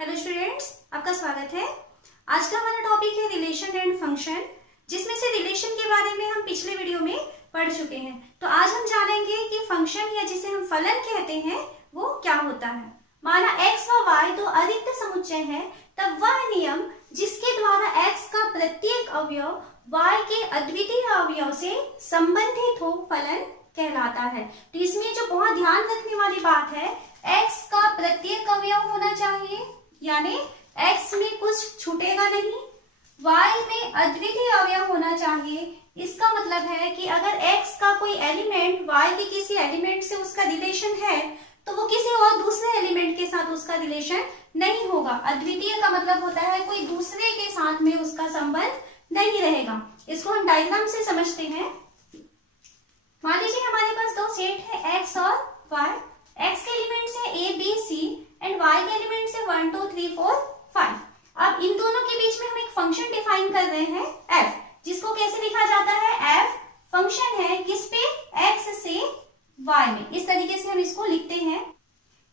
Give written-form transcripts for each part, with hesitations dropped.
Hello students, आपका स्वागत है। आज का हमारा टॉपिक है रिलेशन एंड फंक्शन, जिसमें से रिलेशन के बारे में हम पिछले वीडियो में पढ़ चुके हैं। तो आज हम जानेंगे कि फंक्शन या जिसे हम फलन कहते हैं वो क्या होता है। माना x व y दो अरिक्त समुच्चय है, तब वह नियम जिसके द्वारा x का प्रत्येक अवयव y के अद्वितीय अवयव से संबंधित हो फलन कहलाता है। तो इसमें जो बहुत ध्यान रखने वाली बात है, x का प्रत्येक अवयव होना चाहिए, यानी x में कुछ छूटेगा नहीं। y में अद्वितीय अवयव होना चाहिए। इसका मतलब है कि अगर x का कोई एलिमेंट y के किसी एलिमेंट से उसका रिलेशन है, तो वो किसी और दूसरे एलिमेंट के साथ उसका रिलेशन नहीं होगा। अद्वितीय का मतलब होता है कोई दूसरे के साथ में उसका संबंध नहीं रहेगा। इसको हम डायग्राम से समझते हैं। मान लीजिए हमारे पास दो सेट है x और y। x के एलिमेंट्स है a, b, c and y के एलिमेंट्स है 1, 2, 3, 4, 5। अब इन दोनों के बीच में हम एक फंक्शन डिफाइन कर रहे हैं f, जिसको कैसे लिखा जाता है? f फंक्शन है किस पे? x से y में। इस तरीके से हम इसको लिखते हैं।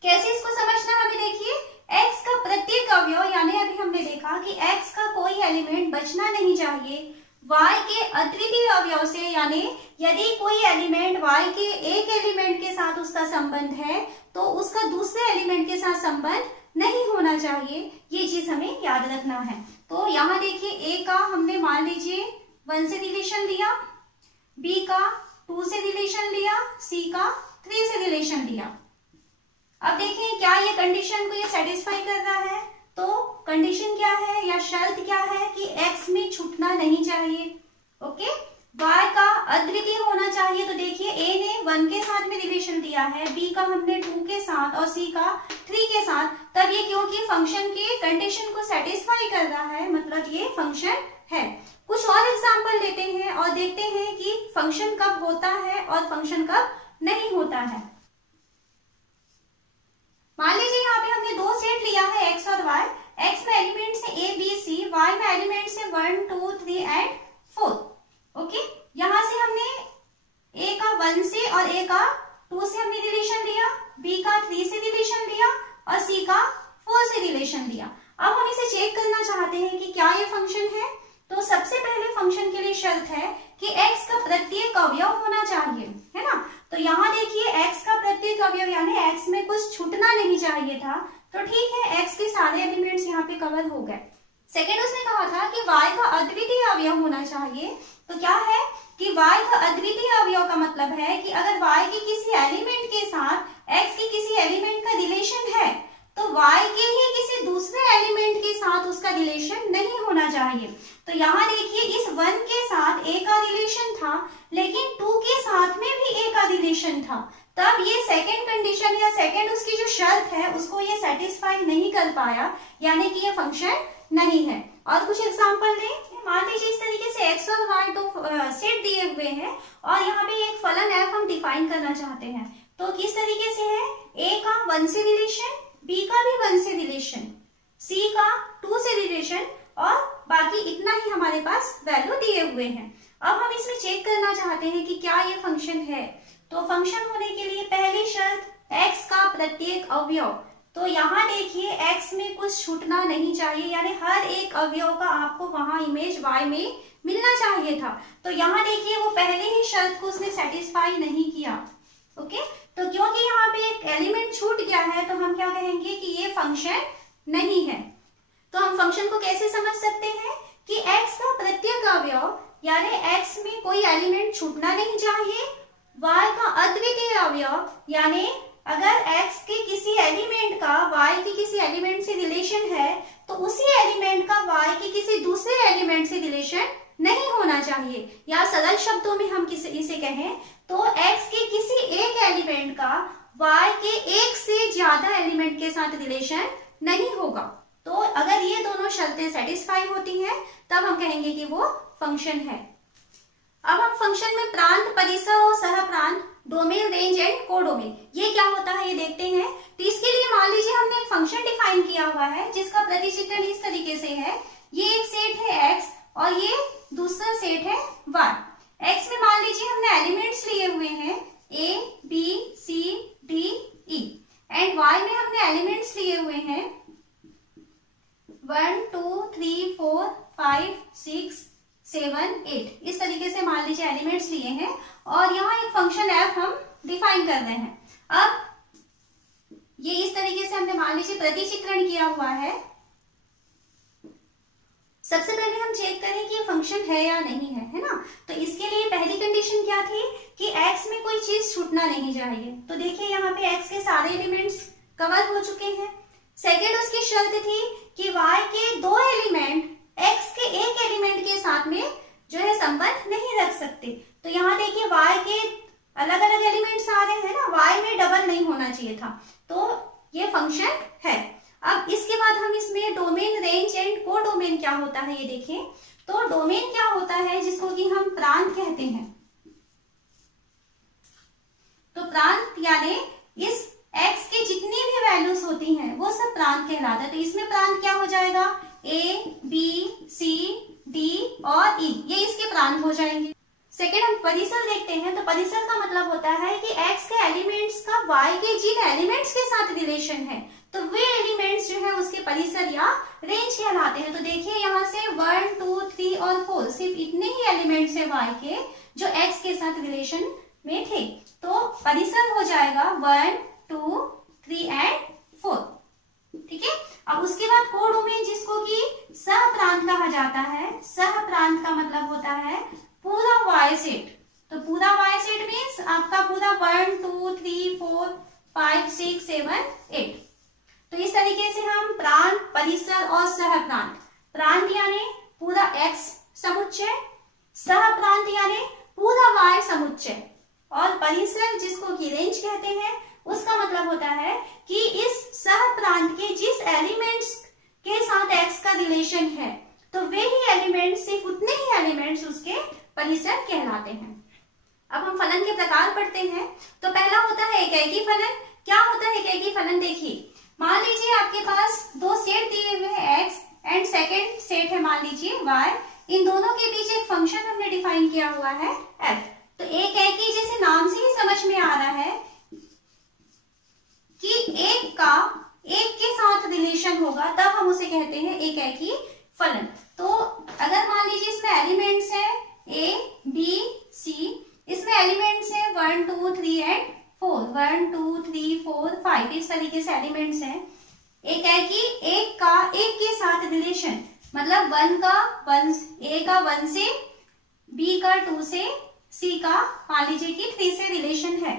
कैसे इसको समझना है? अभी देखिए, x का प्रत्येक अवयव, यानी अभी हमने देखा कि x का कोई एलिमेंट बचना नहीं चाहिए y के अद्वितीय अवयव से, यानी यदि कोई एलिमेंट y के एक एलिमेंट के साथ उसका संबंध है तो उसका दूसरे एलिमेंट के साथ संबंध नहीं होना चाहिए। ये चीज हमें याद रखना है। तो यहाँ देखिए, a का हमने मान लीजिए 1 से रिलेशन लिया, b का 2 से रिलेशन लिया, c का 3 से रिलेशन लिया। अब देखिए क्या ये कंडीशन को ये सेटिस्फाई कर रहा है? तो कंडीशन क्या है या शर्त क्या है कि x में छूटना नहीं चाहिए। ओके, y का अद्वितीय होना चाहिए। तो देखिए a ने 1 के साथ में रिलेशन दिया है, b का हमने 2 के साथ और c का 3 के साथ। तब ये क्योंकि फंक्शन के कंडीशन को सेटिस्फाई कर रहा है, मतलब ये फंक्शन है। कुछ और एग्जाम्पल लेते हैं और देखते हैं कि फंक्शन कब होता है और फंक्शन कब नहीं होता है। मान लीजिए यहाँ पे हमने दो सेट लिया है x और y। x में एलिमेंट्स है a, b, c, y में एलिमेंट्स है 1, 2, 3 एंड 4। ओके, यहाँ से हमने a का 1 से और a का 2 से हमने रिलेशन लिया, b का 3 से रिलेशन लिया और c का 4 से रिलेशन लिया। अब हम इसे चेक करना चाहते हैं कि क्या ये फंक्शन है। तो सबसे पहले फंक्शन के लिए शर्त है कि x का प्रत्येक अवयव होना चाहिए, है ना। तो यहाँ देखिए x का प्रत्येक अवयव यानी x में कुछ छूटना नहीं चाहिए था। तो ठीक है, x के सारे एलिमेंट्स यहाँ पे कवर हो गए। सेकेंड, उसने कहा था कि y का अद्वितीय अवयव होना चाहिए। तो क्या है कि y का अद्वितीय अवयव का मतलब है कि अगर y के किसी एलिमेंट के साथ x के किसी एलिमेंट का रिलेशन है, तो y के ही किसी दूसरे एलिमेंट के साथ उसका रिलेशन नहीं होना चाहिए। तो यहाँ देखिए, इस 1 के साथ a का रिलेशन था, लेकिन 2 के साथ में भी a का रिलेशन था। तब ये सेकंड कंडीशन या सेकंड उसकी जो शर्त है उसको ये सेटिस्फाई नहीं कर पाया, यानी कि ये फंक्शन नहीं है। और कुछ एग्जांपल दें। मान लीजिए इस तरीके से x और y दो सेट दिए हुए हैं और यहाँ पे एक फलन f हम डिफाइन करना चाहते हैं। तो किस तरीके से है? a का 1 से रिलेशन, b का भी 1 से रिलेशन, c का 2 से रिलेशन और बाकी इतना ही हमारे पास वैल्यू दिए हुए हैं। अब हम इसमें चेक करना चाहते हैं कि क्या ये फंक्शन है। तो फंक्शन होने के लिए पहली शर्त x का प्रत्येक अवयव। तो यहाँ देखिए x में कुछ छूटना नहीं चाहिए, यानी हर एक अवयव का आपको वहां इमेज y में मिलना चाहिए था। तो यहाँ देखिए वो पहले ही शर्त को उसने सेटिस्फाई नहीं किया। ओके, तो क्योंकि यहाँ पे एक एलिमेंट छूट गया है तो हम क्या कहेंगे कि ये फंक्शन नहीं है। तो हम फंक्शन को कैसे समझ सकते हैं कि x का प्रत्येक अवयव यानी x में कोई एलिमेंट छूटना नहीं चाहिए, y का अद्वितीय अवयव यानी अगर x के किसी एलिमेंट का y के किसी एलिमेंट से रिलेशन है तो उसी एलिमेंट का y के किसी दूसरे एलिमेंट से रिलेशन नहीं होना चाहिए। या सरल शब्दों में हम इसे कहें तो x के किसी एक एलिमेंट का y के एक से ज्यादा एलिमेंट के साथ रिलेशन नहीं होगा। तो अगर ये दोनों शर्तें सेटिस्फाई होती हैं तब हम कहेंगे कि वो फंक्शन है। अब हम फंक्शन में प्रांत, परिसर और सह प्रांत, डोमेन, रेंज एंड कोडोमेन, ये क्या होता है ये देखते हैं। तो इसके लिए मान लीजिए हमने एक फंक्शन डिफाइन किया हुआ है जिसका प्रतिचित्रण इस तरीके से है। ये एक सेट है x और ये दूसरा सेट है y। x में मान लीजिए हमने एलिमेंट्स लिए हुए हैं a, b, c, d, e and y में हमने एलिमेंट्स लिए हुए हैं 1 2 3 4 5 6 7 8 इस तरीके से मान लीजिए एलिमेंट्स लिए हैं और यहाँ एक फंक्शन f हम डिफाइन कर रहे हैं। अब ये इस तरीके से हमने मान लीजिए प्रतिचित्रण किया हुआ है। सबसे पहले हम चेक करें कि ये फंक्शन है या नहीं है ना। तो इसके लिए पहली कंडीशन क्या थी कि x में कोई चीज छूटना नहीं चाहिए। तो देखिए यहाँ पे x के सारे एलिमेंट्स कवर हो चुके हैं। सेकेंड उसकी शर्त थी कि y के दो एलिमेंट x के एक एलिमेंट के साथ में जो है संबंध नहीं रख सकते। तो यहाँ देखिए y के अलग अलग एलिमेंट्स आ रहे हैं ना, y में डबल नहीं होना चाहिए था, तो ये फंक्शन है। अब इसके बाद हम इसमें डोमेन, रेंज एंड को डोमेन क्या होता है ये देखें। तो डोमेन क्या होता है जिसको कि हम प्रांत कहते हैं। तो प्रांत यानी इस x के जितनी भी वैल्यूज होती हैं वो सब प्रांत कहलाता है। तो इसमें प्रांत क्या हो जाएगा, a, b, c, d और e, ये इसके प्रांत हो जाएंगे। सेकेंड हम परिसर देखते हैं। तो परिसर का मतलब होता है कि x के एलिमेंट्स का y के जिन एलिमेंट्स के साथ रिलेशन है तो वे एलिमेंट्स जो है उसके परिसर या रेंज कहलाते हैं। तो देखिए यहाँ से 1 2 3 और 4 सिर्फ इतने ही एलिमेंट्स है y के जो x के साथ रिलेशन में थे। तो परिसर हो जाएगा 1 2 3 एंड 4। ठीक है। अब उसके बाद को डोमेन जिसको कि सह प्रांत कहा जाता है। सह प्रांत का मतलब होता है पूरा y सेट। तो पूरा y सेट मीन्स आपका पूरा 1 2 3 4 5 6 7 8। तो इस तरीके से हम प्रांत, परिसर और सह प्रांत, प्रांत यानी पूरा x समुच्चय, सह प्रांत यानी पूरा y समुच्चय और परिसर जिसको कि रेंज कहते हैं उसका मतलब होता है कि इस सह प्रांत के जिस एलिमेंट्स के साथ x का रिलेशन है तो वे ही एलिमेंट्स, सिर्फ उतने ही एलिमेंट्स उसके परिसर कहलाते हैं। अब हम फलन के प्रकार पढ़ते हैं। तो पहला होता है एकैकी फलन। क्या होता है एकैकी फलन, देखिए मान लीजिए आपके पास दो सेट दिए हुए हैं x एंड सेकेंड सेट है मान लीजिए y। इन दोनों के बीच एक फंक्शन हमने डिफाइन किया हुआ है f। तो एकैकी जैसे नाम से ही समझ में आ रहा है कि एक का एक के साथ रिलेशन होगा तब हम उसे कहते हैं एकैकी फलन। तो अगर मान लीजिए इसमें एलिमेंट्स है a b c, इसमें एलिमेंट्स है 1 2 3 एंड 4, 1 2 3 4 5 इस तरीके से एलिमेंट्स हैं। एकैकी एक का एक के साथ रिलेशन मतलब a का 1 से, b का 2 से, c का मान लीजिए कि 3 से रिलेशन है।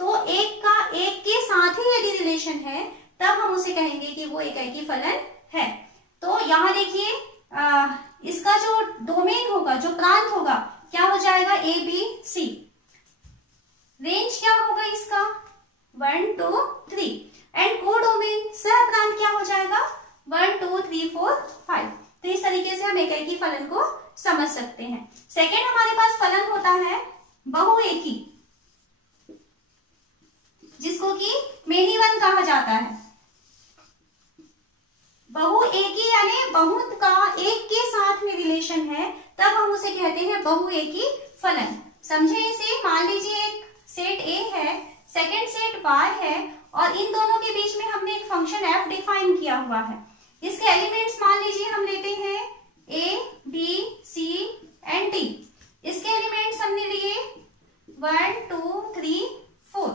तो एक का एक के साथ ही यदि रिलेशन है तब हम उसे कहेंगे कि वो एकैकी फलन है। तो यहाँ देखिए इसका जो डोमेन होगा, जो प्रांत होगा, क्या हो जाएगा a b c। रेंज क्या होगा इसका 1 2 3 एंड को डोमेन सह प्रांत क्या हो जाएगा 1 2 3 4 5। तो इस तरीके से हम एकैकी फलन को समझ सकते हैं। सेकेंड हमारे पास फलन होता है बहुएकी जिसको कि मेनी वन कहा जाता है। बहुएकी यानी बहुत का एक के साथ में रिलेशन है तब हम उसे कहते हैं बहुएकी फलन। समझे इसे, मान लीजिए एक सेट A है, सेकेंड सेट Y है और इन दोनों के बीच में हमने एक फंक्शन f डिफाइन किया हुआ है। इसके एलिमेंट्स मान लीजिए हम लेते हैं a b c and d। इसके एलिमेंट्स हमने लिए 1 2 3 4।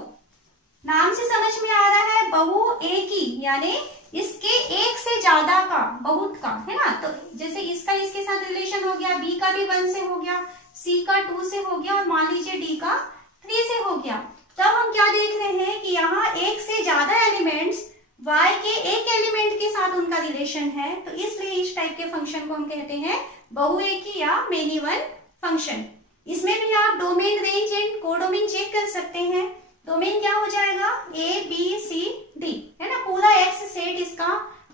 नाम से समझ में आ रहा है बहुएकी यानी इसके एक से ज्यादा का, बहुत का, है ना। तो जैसे इसका इसके साथ रिलेशन हो गया, b का भी 1 से हो गया, c का 2 से हो गया और मान लीजिए d का 3 से हो गया। तब हम क्या देख रहे हैं कि यहाँ एक से ज्यादा एलिमेंट्स y के एक एलिमेंट के साथ उनका रिलेशन है। तो इसलिए इस टाइप के फंक्शन को हम कहते हैं बहुएकी या मेनी वन फंक्शन। इसमें भी आप domain, range and codomain check कर सकते हैं। डोमेन क्या हो जाएगा a b c d, है ना, पूरा x सेट इसका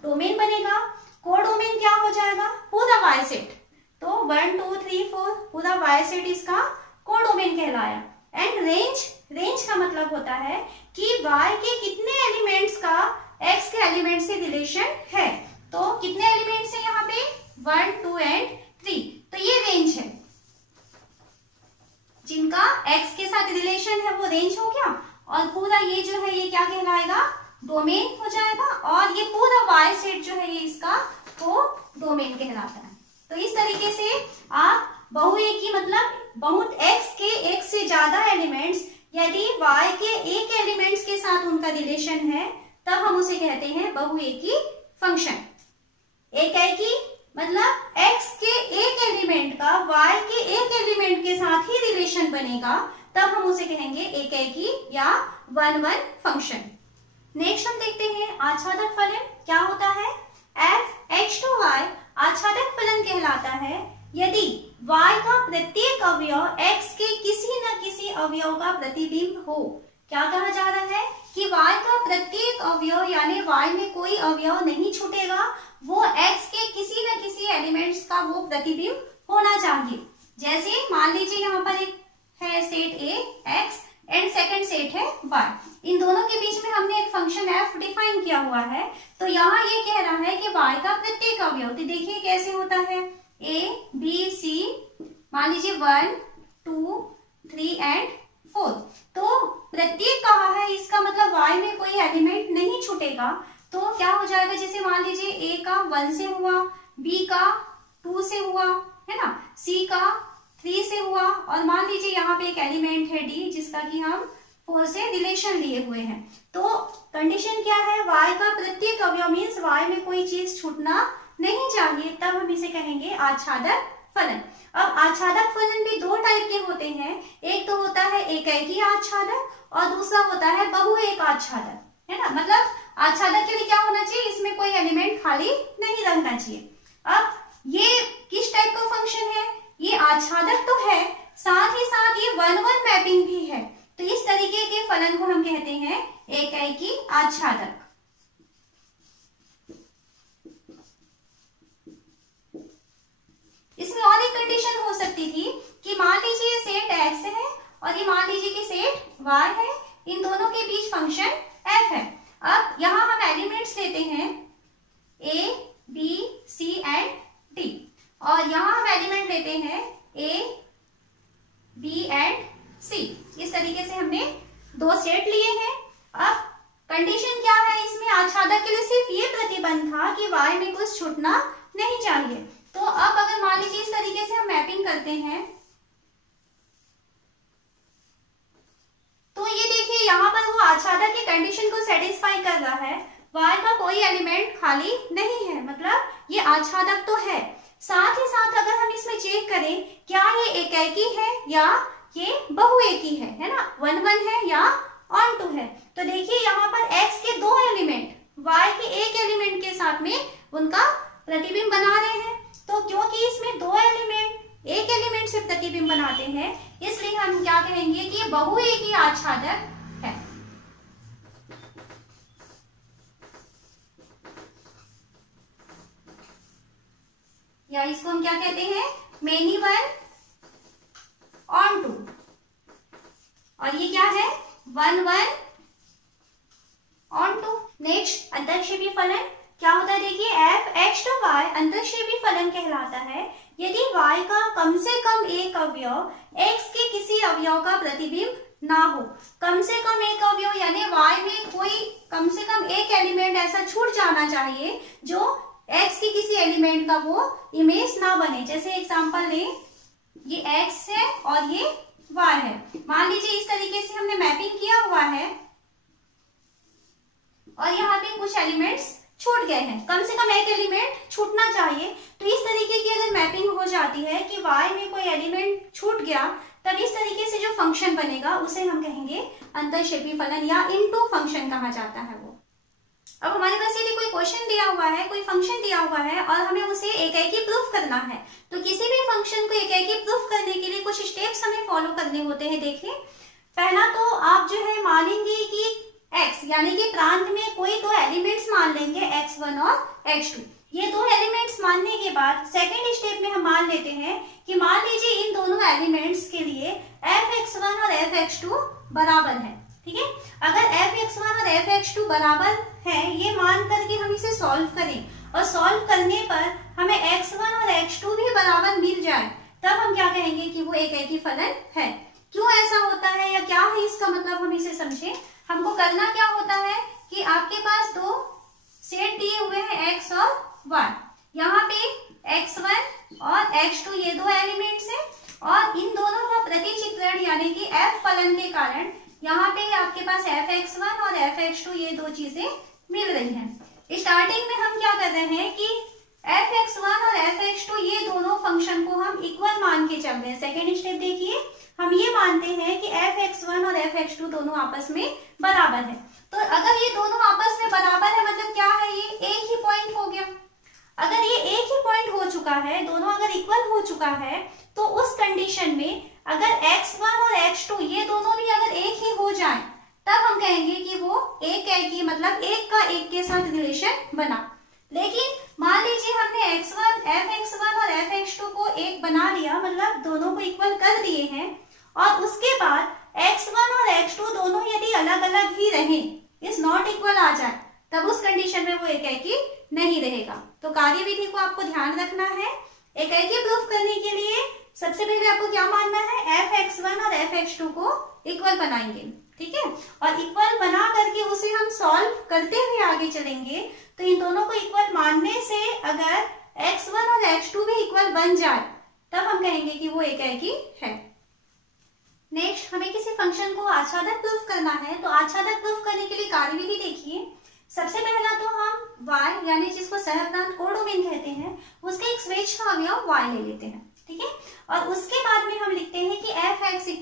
डोमेन बनेगा। कोडोमेन क्या हो जाएगा पूरा y सेट। तो 1 2 3 4 पूरा y सेट इसका कोडोमेन कहलाया। एंड रेंज का मतलब होता है कि y के कितने एलिमेंट्स का x के एलिमेंट से रिलेशन है। तो कितने एलिमेंट्स है यहाँ पे 1 2 एंड 3। तो ये रेंज है, जिनका x के साथ रिलेशन है वो रेंज हो गया और पूरा ये जो है ये क्या कहलाएगा डोमेन हो जाएगा और ये पूरा y सेट जो है ये इसका को डोमेन कहलाता है। तो इस तरीके से आप बहुएकी मतलब बहुत x के एक से ज्यादा एलिमेंट्स यदि y के एक एलिमेंट्स के साथ उनका रिलेशन है तब हम उसे कहते हैं बहुएकी फंक्शन। एकाएकी मतलब x के एक एलिमेंट का y के एक एलिमेंट के साथ ही रिलेशन बनेगा तब हम उसे कहेंगे एकाएकी या वन वन फंक्शन। नेक्स्ट हम देखते हैं आच्छादक फलन क्या होता है। f(x)(y) आच्छादक फलन कहलाता है यदि y का प्रत्येक अवयव x के किसी न किसी अवयव का प्रतिबिंब हो। क्या कहा जा रहा है कि y का प्रत्येक अवयव यानी y में कोई अवयव नहीं छूटेगा, वो x के किसी न किसी एलिमेंट्स का वो प्रतिबिंब होना चाहिए। जैसे मान लीजिए यहाँ पर एक है set A x and second set है y, इन दोनों के बीच में हमने एक फंक्शन f डिफाइन किया हुआ है। तो यहाँ ये कह रहा है कि y का प्रत्येक अवयव, तो देखिए कैसे होता है a b c, मान लीजिए 1 2 3 एंड 4, तो प्रत्येक कहा है इसका मतलब y में कोई एलिमेंट नहीं छूटेगा। तो क्या हो जाएगा, जैसे मान लीजिए a का 1 से हुआ, b का 2 से हुआ, है ना, c का 3 से हुआ, और मान लीजिए यहाँ पे एक एलिमेंट है d जिसका कि हम 4 से रिलेशन लिए हुए हैं। तो कंडीशन क्या है, y का प्रत्येक अवयव मीन्स y में कोई चीज छूटना नहीं चाहिए, तब हम इसे कहेंगे आच्छादक फलन। अब आच्छादक फलन भी दो टाइप के होते हैं, एक तो होता है एकाएकी आच्छादक और दूसरा होता है बहुएक आच्छादक, है ना। मतलब आच्छादक के लिए क्या होना चाहिए, इसमें कोई एलिमेंट खाली नहीं रहना चाहिए। अब ये किस टाइप का फंक्शन है, ये आच्छादक तो है साथ ही साथ ये वन वन मैपिंग भी है। तो इस तरीके के फलन को हम कहते हैं एकाएकी आच्छादक। इसमें और एक कंडीशन हो सकती थी कि मान लीजिए सेट x है और ये मान लीजिए कि सेट y है, इन दोनों के बीच फंक्शन f है। अब यहाँ हम एलिमेंट्स लेते हैं a b c and d, और यहाँ हम एलिमेंट लेते हैं a b एंड c। इस तरीके से हमने दो सेट लिए हैं। अब कंडीशन क्या है, इसमें आच्छादक के लिए सिर्फ ये प्रतिबंध था कि y में कुछ छूटना नहीं चाहिए। तो अब अगर मान लीजिए इस तरीके से हम मैपिंग करते हैं तो ये देखिए यहाँ पर वो आच्छादक की कंडीशन को सेटिस्फाई कर रहा है, y का कोई एलिमेंट खाली नहीं है, मतलब ये आच्छादक तो है। साथ ही साथ अगर हम इसमें चेक करें क्या ये एकाएकी है या ये बहुएकी है ना, 1 1 है या ऑन 2 है। तो देखिए यहाँ पर x के दो एलिमेंट y के एक एलिमेंट के साथ में उनका प्रतिबिंब बना रहे हैं। तो क्योंकि इसमें दो एलिमेंट एक एलिमेंट से प्रतिबिंब बनाते हैं, इसलिए हम क्या कहेंगे कि ये बहुएकी आच्छादक है। या इसको हम क्या कहते हैं, मेनी वन ऑन 2, और ये क्या है 1 1 ऑन 2। नेक्स्ट अंतरक्षेपी फलन क्या होता है, देखिए f(x)(y) अंतरक्षेपी फलन कहलाता है यदि y का कम से कम एक अवयव x के किसी अवयव का प्रतिबिंब ना हो। कम से कम एक अवयव यानी y में कोई कम से कम एक एलिमेंट ऐसा छूट जाना चाहिए जो x के किसी एलिमेंट का वो इमेज ना बने। जैसे एग्जांपल ले, ये x है और ये y है, मान लीजिए इस तरीके से हमने मैपिंग किया हुआ है और यहाँ पे कुछ एलिमेंट्स छूट गए हैं, कम से कम एक एलिमेंट छूटना चाहिए। तो इस तरीके की अगर मैपिंग हो जाती है कि y में कोई एलिमेंट छूट गया, तब इस तरीके से जो फंक्शन बनेगा उसे हम कहेंगे अंतरक्षेपी फलन या इनटू फंक्शन कहा जाता है वो। अब हमारे पास यदि कोई क्वेश्चन दिया हुआ है, कोई फंक्शन दिया हुआ है और हमें उसे एकाएकी प्रूफ करना है, तो किसी भी फंक्शन को एकाएकी प्रूफ करने के लिए कुछ स्टेप्स हमें फॉलो करने होते हैं। देखिए, पहला तो आप जो है मानेंगे कि x यानी कि प्रांत में कोई दो एलिमेंट्स मान लेंगे x1 और x2। ये दो एलिमेंट्स मानने के बाद सेकंड स्टेप में हम मान लेते हैं कि मान लीजिए इन दोनों एलिमेंट्स के लिए f(x1) और f(x2) बराबर है। ठीक है, अगर f(x1) और f(x2) बराबर है, ये मान करके हम इसे सॉल्व करें और सॉल्व करने पर हमें x1 और x2 भी बराबर मिल जाए, तब हम क्या कहेंगे कि वो एकाएकी फलन है। क्यों ऐसा होता है या क्या है इसका मतलब, हम इसे समझें। हमको करना क्या होता है कि आपके पास दो सेट दिए हुए हैं x और y, यहाँ पे x1 और x2 ये दो एलिमेंट्स हैं और इन दोनों का प्रतिचित्रण यानी कि f फलन के कारण यहाँ पे आपके पास fx1 और fx2 ये दो चीजें मिल रही हैं। स्टार्टिंग में हम क्या कर रहे हैं कि fx1 और fx2 ये दोनों फंक्शन को हम इक्वल मान के चल रहे हैं। सेकेंड स्टेप देखिए, हम ये मानते हैं कि fx1 और fx2 दोनों आपस में बराबर है। तो अगर ये दोनों आपस में बराबर है मतलब क्या है, ये एक ही पॉइंट हो गया। अगर ये एक ही पॉइंट हो चुका है, दोनों अगर इक्वल हो चुका है, तो उस कंडीशन में अगर x1 और x2 ये दोनों भी अगर एक ही हो जाए तब हम कहेंगे कि वो एक है, कि मतलब एक का एक के साथ रिलेशन बना। लेकिन मान लीजिए हमने fx1 और fx2 को एक बना लिया, मतलब दोनों को इक्वल कर दिए हैं, और उसके बाद x1 और x2 दोनों यदि अलग अलग ही रहे, इस नॉट इक्वल आ जाए, तब उस कंडीशन में वो एकाकी नहीं रहेगा। तो कार्यविधि को आपको ध्यान रखना है। एकाकी प्रूफ करने के लिए सबसे पहले आपको क्या मानना है, fx1 और fx2 को इक्वल बनाएंगे, ठीक है। और इक्वल बना करके उसे हम सॉल्व करते हुए आगे चलेंगे। तो इन दोनों को इक्वल मानने से अगर x1 और x2 भी इक्वल बन जाए तब हम कहेंगे कि वो एकाकी है। नेक्स्ट, हमें किसी फंक्शन को आच्छादक प्रूफ करना है। तो आच्छादक प्रूफ करने के लिए कार्यविधि देखिए। सबसे पहला तो हम y यानी जिसको सहप्रांत कोडोमेन कहते हैं, उसके एक स्वेच्छ अवयव y ले लेते हैं, ठीक है। और उसके बाद में हम लिखते हैं कि f(x) =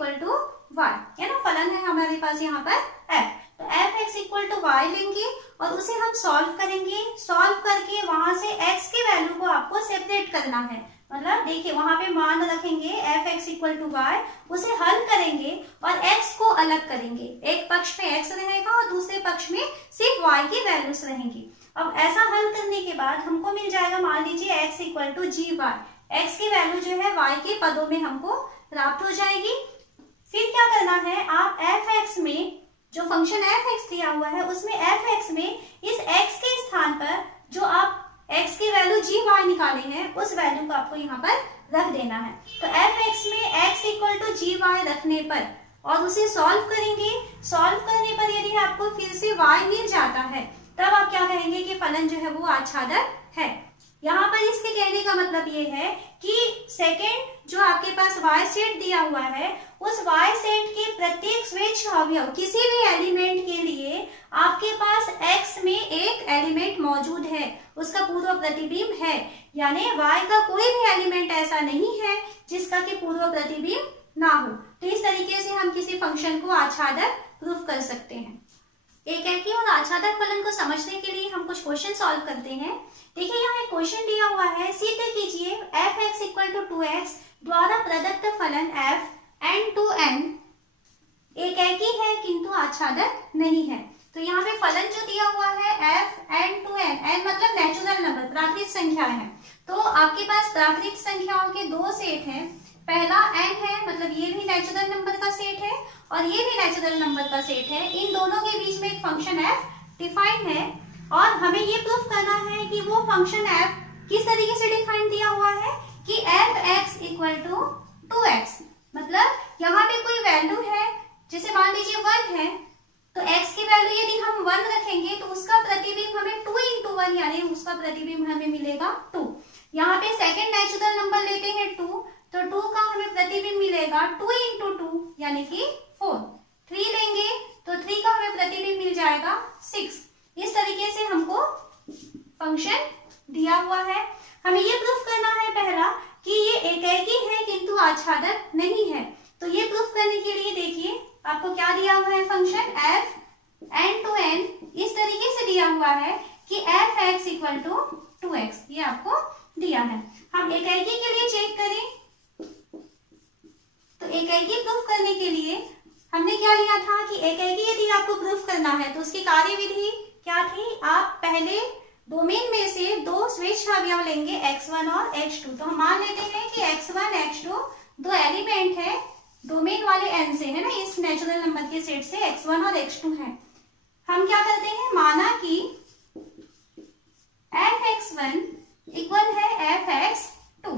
y, है ना, फलन है हमारे पास यहाँ पर f। तो f(x) = y लेंगे और उसे हम सॉल्व करेंगे। सॉल्व करके वहां से x के वैल्यू को आपको सेपरेट करना है। मतलब देखिए वहां पे मान रखेंगे f(x) = y, उसे हल करेंगे और x को अलग करेंगे। एक पक्ष में x रहेगा और दूसरे पक्ष में सिर्फ y की वैल्यूज रहेंगी। अब ऐसा हल करने के बाद हमको मिल जाएगा, मान लीजिए x = gy, x की वैल्यू जो है y के पदों में हमको प्राप्त हो जाएगी। फिर क्या करना है, आप f(x) में जो फंक्शन f(x) दिया हुआ है उसमें f(x) में इस x के स्थान पर जो आप x की वैल्यू gy निकाले हैं उस वैल्यू को आपको यहाँ पर रख देना है। तो f(x) में x = gy रखने पर और उसे सॉल्व करेंगे। सॉल्व करने पर यदि आपको फिर से y मिल जाता है तब आप क्या कहेंगे कि फलन जो है वो आच्छादक है। यहाँ पर इसके कहने का मतलब ये है कि सेकेंड जो आपके पास y सेट दिया हुआ है उस y सेट के प्रत्येक स्वेच्छ अवयव किसी भी एलिमेंट के लिए आपके पास x में एक एलिमेंट मौजूद है, उसका पूर्व प्रतिबिंब है। यानी y का कोई भी एलिमेंट ऐसा नहीं है जिसका कि पूर्व प्रतिबिंब ना हो। तो इस तरीके से हम किसी फंक्शन को आच्छादक प्रूफ कर सकते हैं। एकाकी और आच्छादक फलन को समझने के लिए हम कुछ क्वेश्चन सॉल्व करते हैं। देखिए यहाँ एक क्वेश्चन दिया हुआ है, सिद्ध कीजिए f(x) = 2x द्वारा प्रदत्त फलन f n2n एकाकी है किंतु आच्छादक नहीं है। तो यहाँ पे फलन जो दिया हुआ है f n2n, n मतलब नेचुरल नंबर, प्राकृतिक संख्या है। तो आपके पास प्राकृतिक संख्याओं के दो सेट हैं। पहला n है, मतलब ये भी नेचुरल नंबर का सेट है और ये भी नेचुरल नंबर का सेट है। इन दोनों के बीच में एक फंक्शन f डिफाइंड है और हमें ये प्रूफ करना है कि वो फंक्शन f किस तरीके से डिफाइंड दिया हुआ है कि f(x) = 2x। मतलब यहाँ पे कोई वैल्यू है, जैसे मान लीजिए 1 है, तो x की वैल्यू यदि हम 1 रखेंगे तो उसका प्रतिबिंब हमें 2 × 1 यानी उसका प्रतिबिंब हमें मिलेगा 2। यहाँ पे सेकेंड नेचुरल नंबर लेते हैं 2, तो 2 का हमें प्रतिबिंब मिलेगा 2 × 2 यानी कि 4। 3 लेंगे तो 3 का हमें प्रतिबिंब मिल जाएगा 6। इस तरीके से हमको फंक्शन दिया हुआ है। हमें ये प्रूफ करना है पहला कि ये एकाकी है किंतु आच्छादक नहीं है। तो ये प्रूफ करने के लिए देखिए आपको क्या दिया हुआ है, फंक्शन f n2n इस तरीके से दिया हुआ है कि f(x) = 2x, ये आपको दिया है। हम एकाकी के लिए चेक करें तो एकाकी प्रूफ करने के लिए हमने क्या लिया था कि एकाकी यदि आपको प्रूफ करना है तो उसकी कार्यविधि क्या थी, आप पहले डोमेन में से दो स्वेच्छ अवयव लेंगे x1 और x2। तो हम मान लेते हैं कि x1 x2 दो एलिमेंट है डोमेन वाले n से, है ना, इस नेचुरल नंबर के सेट से x1 और x2 है। हम क्या करते हैं, माना कि f(x1) इक्वल है f(x2),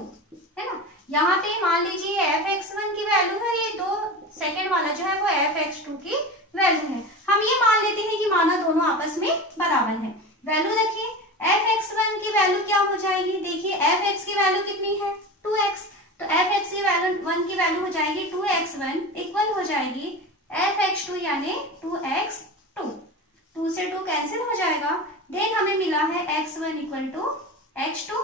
है ना। यहाँ पे मान लीजिए f(x1) की वैल्यू है, ये दो सेकेंड वाला जो है वो f(x2) की वैल्यू है। हम ये मान लेते हैं कि माना दोनों आपस में बराबर है। वैल्यू रखिए f(x1) की वैल्यू क्या हो जाएगी, देखिए एफ एक्स की वैल्यू कितनी है 2x, तो एफ एक्स की वैल्यू 1 की वैल्यू हो जाएगी 2x1 इक्वल हो जाएगी एफ एक्स 2 यानी 2x2, 2 से 2 कैंसिल हो जाएगा। देन हमें मिला है x1 इक्वल टू x2।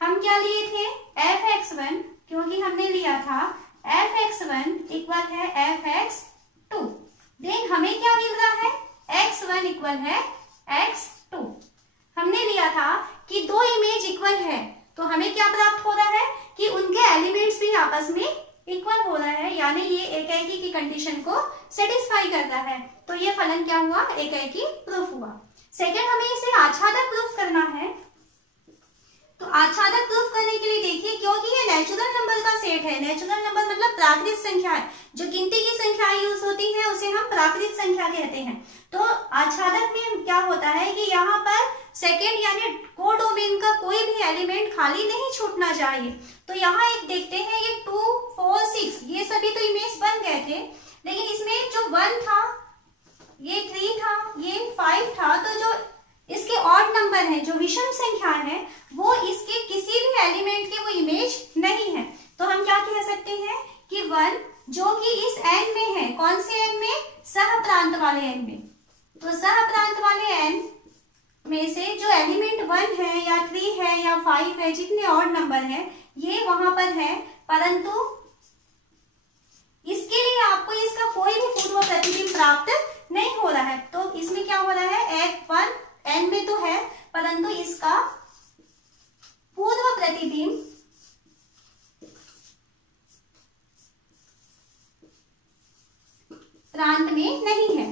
हम क्या लिए थे एफ x1, क्योंकि हमने लिया था एफ x1 इक्वल है एफ x2। देन हमें क्या मिल रहा है x1 इक्वल है x2। हमने लिया था कि दो इमेज इक्वल है, तो हमें क्या प्राप्त हो रहा है कि उनके एलिमेंट्स भी आपस में इक्वल हो रहा है, यानी ये एकाएकी की कंडीशन को सेटिस्फाई करता है। तो ये फलन क्या हुआ, एकाएकी प्रूफ हुआ। सेकंड, हमें इसे आच्छादक प्रूफ करना है। तो आच्छादक प्रूफ करने के लिए देखिए, क्योंकि ये नेचुरल नंबर का सेट है, नेचुरल नंबर मतलब प्राकृतिक संख्या है, जो गिनती की संख्याएं यूज होती है उसे हम प्राकृतिक संख्या कहते हैं। तो आच्छादक में क्या होता है कि यहाँ पर सेकेंड यानी कोडोमेन का कोई भी एलिमेंट खाली नहीं छूटना चाहिए। तो यहाँ एक देखते हैं, ये 2, 4, 6 ये सभी तो इमेज बन गए थे, लेकिन इसमें जो 1 था, ये 3 था, ये 5 था, तो जो इसके ऑड नंबर है, जो विषम संख्या है, वो इसके किसी भी एलिमेंट के वो इमेज नहीं है। तो हम क्या कह सकते हैं कि 1 जो कि इस n में है, कौन से n में, सह प्रांत वाले n में, तो सह प्रांत वाले n में से जो एलिमेंट 1 है या 3 है या 5 है, जितने ऑड नंबर है ये वहां पर है, परंतु इसके लिए आपको इसका कोई भी पूर्व प्रतिबिंब प्राप्त नहीं हो रहा है। तो इसमें क्या हो रहा है, एक 1 n में तो है, परंतु इसका पूर्व प्रतिबिंब प्रांत में नहीं है।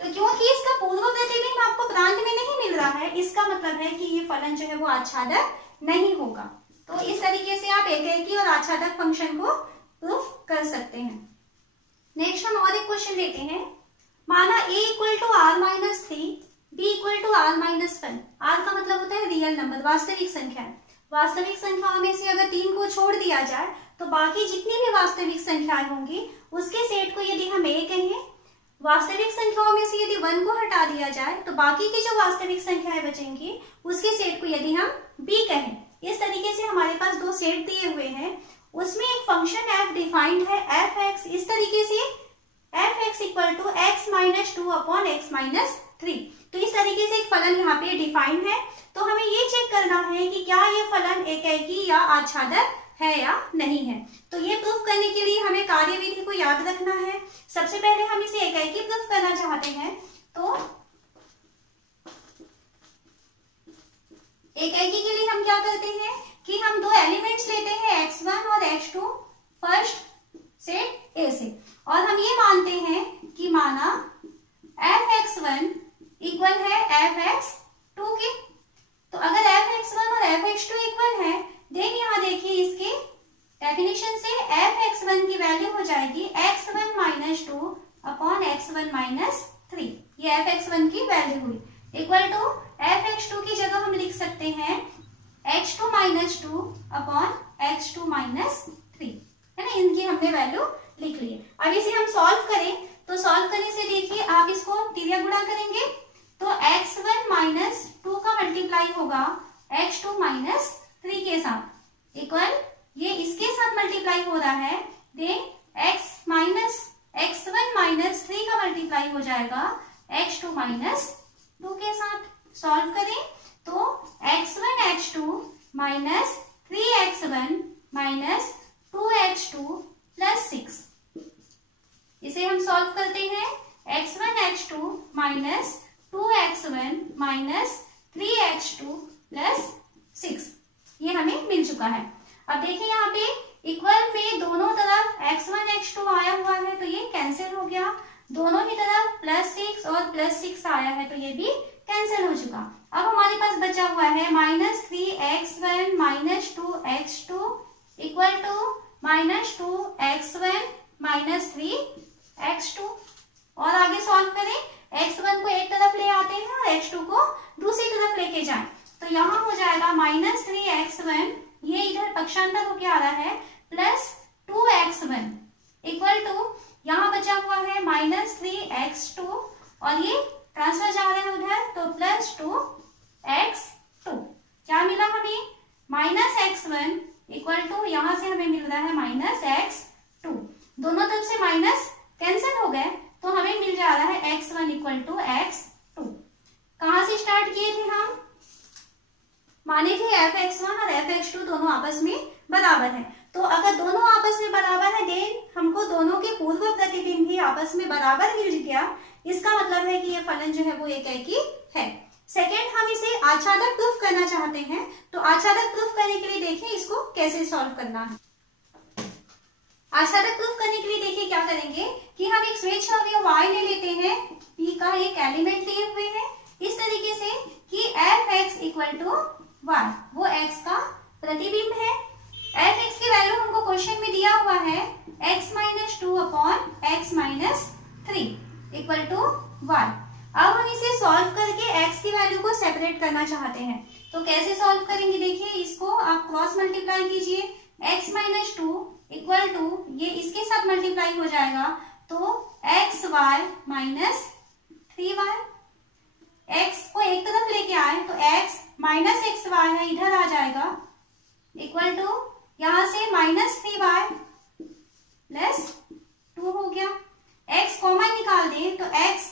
तो क्योंकि इसका पूर्व प्रतिबिंब आपको प्रांत में नहीं मिल रहा है, इसका मतलब है कि ये फलन जो है वो आच्छादक नहीं होगा। तो इस तरीके से आप एकाएकी और आच्छादक फंक्शन को प्रूफ कर सकते हैं। नेक्स्ट हम और एक क्वेश्चन लेते हैं। माना a equal to r minus 3, b equal to r minus 1। r का मतलब होता है रियल नंबर, वास्तविक संख्या। वास्तविक संख्याओं में से अगर 3 को छोड़ दिया जाए तो बाकी जितनी भी वास्तविक संख्याएं होंगी उसके सेट को यदि हम a कहें, वास्तविक संख्याओं में से यदि 1 को हटा दिया जाए तो बाकी की जो वास्तविक संख्याएं बचेंगी उसके सेट को यदि हम b कहें। इस तरीके से हमारे पास दो सेट दिए हुए हैं, उसमें एक फंक्शन f डिफाइंड है एफ एक्स, इस तरीके से f x equal to x minus 2 upon x minus 3। तो इस तरीके से एक फलन यहाँ पे डिफाइंड है। तो हमें ये चेक करना है कि क्या ये फलन एकाएकी या आच्छादक है या नहीं है। तो ये प्रूफ करने के लिए हमें कार्यविधि को याद रखना है। सबसे पहले हम इसे एकाएकी प्रूफ करना चाहते हैं, तो एकाएकी के लिए हम क्या करते हैं कि हम दो एलिमेंट्स लेते हैं x1 और x2 फर्स्ट सेट ए से, और हम ये मानते हैं कि माना fx1 इक्वल है fx2 के। तो अगर fx1 और fx2 इक्वल है, देन यहाँ देखिए इसके डेफिनेशन से fx1 की वैल्यू हो जाएगी x1 minus 2 upon x1 minus 3। ये fx1 की वैल्यू हुई, इक्वल टू fx2 की जगह हम लिख सकते हैं x2 minus 2 upon x2 minus 3, है ना। इनकी हमने वैल्यू लिख ली। अब इसे हम सॉल्व करें, तो सॉल्व करने से देखिए आप इसको तिर्यक गुणा करेंगे तो x1 माइनस 2 का मल्टीप्लाई होगा x2 माइनस 3 के साथ, इक्वल ये इसके साथ मल्टीप्लाई हो रहा है, देन x1 माइनस 3 का मल्टीप्लाई हो जाएगा x2 माइनस 2 के साथ। सॉल्व करें तो x1 x2 minus 3x1 minus 2x2 plus 6। इसे हम सॉल्व करते हैं x1 x2 minus 2x1 minus 3x2 plus 6, ये हमें मिल चुका है। अब देखिए यहाँ पे इक्वल में दोनों तरफ x1 x2 आया हुआ है तो ये कैंसिल हो गया, दोनों ही तरफ प्लस 6 और प्लस 6 आया है तो ये भी कैंसिल हो चुका। अब हमारे पास बचा हुआ है minus 3x1 minus 2x2 equal to minus 2x1 minus 3x2। और आगे सॉल्व करें, x1 को एक तरफ ले आते हैं और x2 को दूसरी तरफ लेके जाएं, तो यहाँ हो जाएगा माइनस 3x1, ये इधर पक्षांतर होके आ रहा है, प्लस 2x1 इक्वल टू यहाँ बचा हुआ है माइनस 3x2 और ये ट्रांसफर जा रहा है उधर तो प्लस इक्वल टू x2। कहां से स्टार्ट किए थे हम? माने थे f(x1) और f(x2) दोनों आपस में बराबर है। तो अगर दोनों आपस में बराबर है देन हमको दोनों के पूर्व प्रतिबिंब भी आपस में बराबर मिल गया। इसका मतलब है कि ये फलन जो है वो एकाकी है। सेकेंड, हम इसे आच्छादक प्रूफ करना चाहते हैं। तो आच्छादक प्रूफ करने के लिए देखें इसको कैसे सॉल्व करना है। आच्छादक प्रूफ करने के लिए देखिए क्या करेंगे कि हम एक स्वेच्छ अवयव y ले लेते हैं, p का एक एलिमेंट लिए हुए हैं इस तरीके से कि f(x) इक्वल टू y, वो x का प्रतिबिंब है। f(x) की वैल्यू हमको क्वेश्चन में दिया हुआ है x - 2 upon x - 3 equal to y। अब हम इसे सॉल्व करके x की वैल्यू को सेपरेट करना चाहते हैं। तो कैसे सॉल्व करेंगे देखिए, इसको आप क्रॉस मल्टीप्लाई कीजिए। x - 2 इक्वल टू ये इसके साथ मल्टीप्लाई हो जाएगा तो xy माइनस 3y। x को एक तरफ लेके आए तो x माइनस xy है, इधर आ जाएगा इक्वल टू यहां से माइनस 3y प्लस 2 हो गया। x कॉमन निकाल दें तो x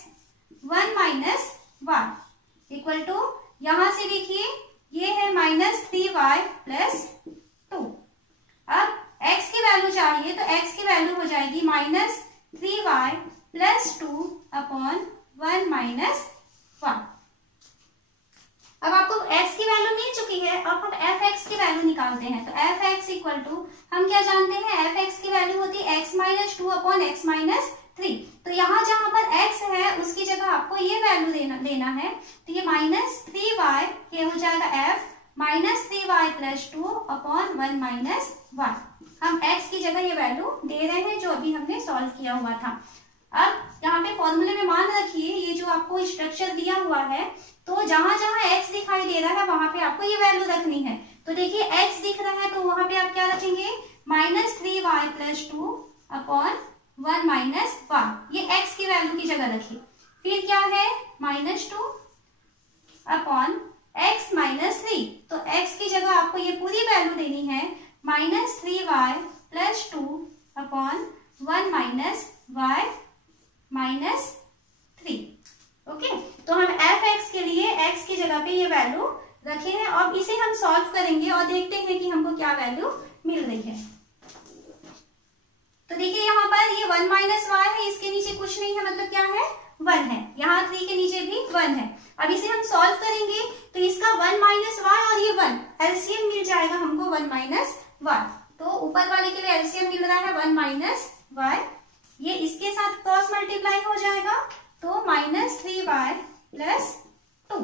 1 minus y equal to यहां से देखिए ये है माइनस 3y प्लस 2। अब x की वैल्यू चाहिए तो x की वैल्यू हो जाएगी minus 3y plus 2 upon 1 minus 1। अब आपको x की वैल्यू मिल चुकी है, अब हम f(x) की वैल्यू निकालते हैं। तो f(x) इक्वल टू हम क्या जानते हैं, f(x) की वैल्यू होती है x - 2 अपॉन x - 3। तो यहाँ जहां पर x है उसकी जगह आपको ये वैल्यू देना है। तो ये माइनस 3y ये हो जाएगा f minus 3y plus 2 upon 1 minus 1। हम x की जगह ये वैल्यू दे रहे हैं जो अभी हमने सॉल्व किया हुआ था। अब यहाँ पे फॉर्मूले में मान रखिए ये जो आपको स्ट्रक्चर दिया हुआ है, तो जहां जहां x दिखाई दे रहा है वहां पे आपको ये वैल्यू रखनी है। तो देखिए x दिख रहा है तो वहां पे आप क्या रखेंगे, minus 3y plus 2 upon 1 minus 1, ये x की वैल्यू की जगह रखिए। फिर क्या है माइनस 2 अपॉन x माइनस 3, तो x की जगह आपको ये पूरी वैल्यू देनी है minus 3y plus 2 upon 1 minus y minus 3। Okay, तो हम f(x) के लिए x की जगह पे ये वैल्यू रखे हैं। अब इसे हम सॉल्व करेंगे और देखते हैं कि हमको क्या वैल्यू मिल रही है। तो देखिए यहाँ पर ये 1 माइनस y है, इसके नीचे कुछ नहीं है, मतलब क्या है 1 है। यहाँ 3 के नीचे भी 1 है। अब इसे हम सॉल्व करेंगे तो इसका 1 माइनस y और ये 1 एलसीएम मिल जाएगा हमको 1 माइनस y। तो ऊपर वाले के लिए एलसीएम मिल रहा है 1 माइनस y, ये इसके साथ क्रॉस मल्टीप्लाई हो जाएगा तो माइनस 3y प्लस 2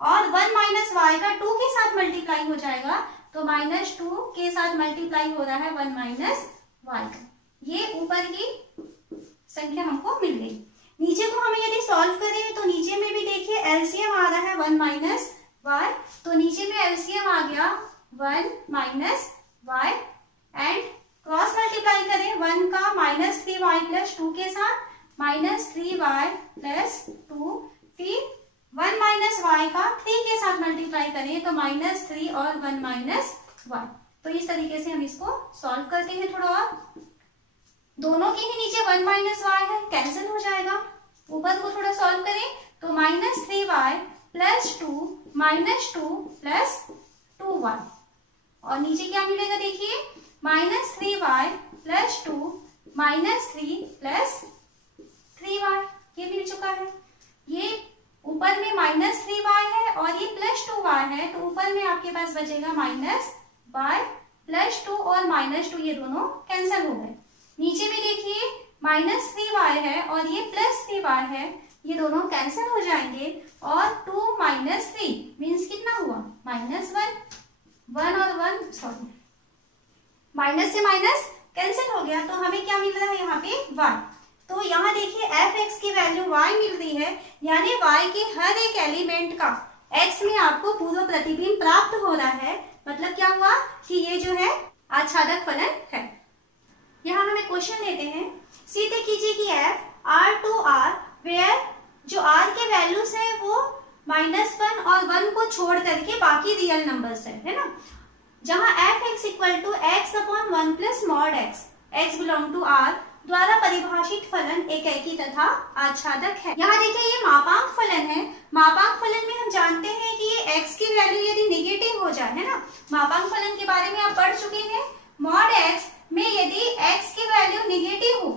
और 1 माइनस y का 2 के साथ मल्टीप्लाई हो जाएगा तो माइनस 2 के साथ मल्टीप्लाई हो रहा है 1 माइनस y का। ये ऊपर की संख्या हमको मिल गई। नीचे को हमें यदि सॉल्व करें तो नीचे में भी देखिए एलसीएम आ रहा है 1 माइनस y, तो नीचे में एलसीएम आ गया 1 minus y and cross multiply करें 1 का माइनस 3y प्लस 2 के साथ माइनस 3y प्लस 2, फिर 1 माइनस y का 3 के साथ मल्टीप्लाई करें तो माइनस 3 और 1 माइनस y। तो इस तरीके से हम इसको सॉल्व करते हैं। थोड़ा और दोनों के ही नीचे 1 माइनस y है, कैंसिल हो जाएगा। ऊपर को थोड़ा सॉल्व करें तो minus 3y plus 2 minus 2 plus 2y और नीचे क्या मिलेगा देखिए minus 3y plus 2 minus 3 plus 3y, ये मिल चुका है। ये ऊपर में माइनस 3y है और ये प्लस 2y है, तो ऊपर में आपके पास बचेगा माइनस y प्लस 2 और माइनस 2, ये दोनों कैंसिल हो गए। नीचे में देखिए माइनस 3y है और ये प्लस 3y है, ये दोनों कैंसिल हो जाएंगे और 2 माइनस 3 मीन्स कितना हुआ माइनस 1 और 1 सॉरी माइनस से माइनस कैंसिल हो गया, तो हमें क्या मिल रहा है यहाँ पे y। तो यहाँ देखिए f(x) की वैल्यू y मिल रही है, यानी y के हर एक एलिमेंट का x में आपको पूर्व प्रतिबिंब प्राप्त हो रहा है। मतलब क्या हुआ कि ये जो है आच्छादक फलन है। यहाँ हमें क्वेश्चन लेते हैं, सीधे कीजिए कि f R वेयर जो r के वैल्यूज है वो -1 और 1 को छोड़ करके बाकी रियल नंबर्स है ना। जहां f(x) equal to x upon 1 plus mod x, x belong to r, द्वारा परिभाषित फलन एकेकी तथा आच्छादक है। यहाँ देखिए ये मापांक फलन है। मापांक फलन में हम जानते हैं कि ये x की वैल्यू यदि निगेटिव हो जाए, है ना, मापांक फलन के बारे में आप पढ़ चुके हैं। मॉड x में यदि x की वैल्यू निगेटिव हो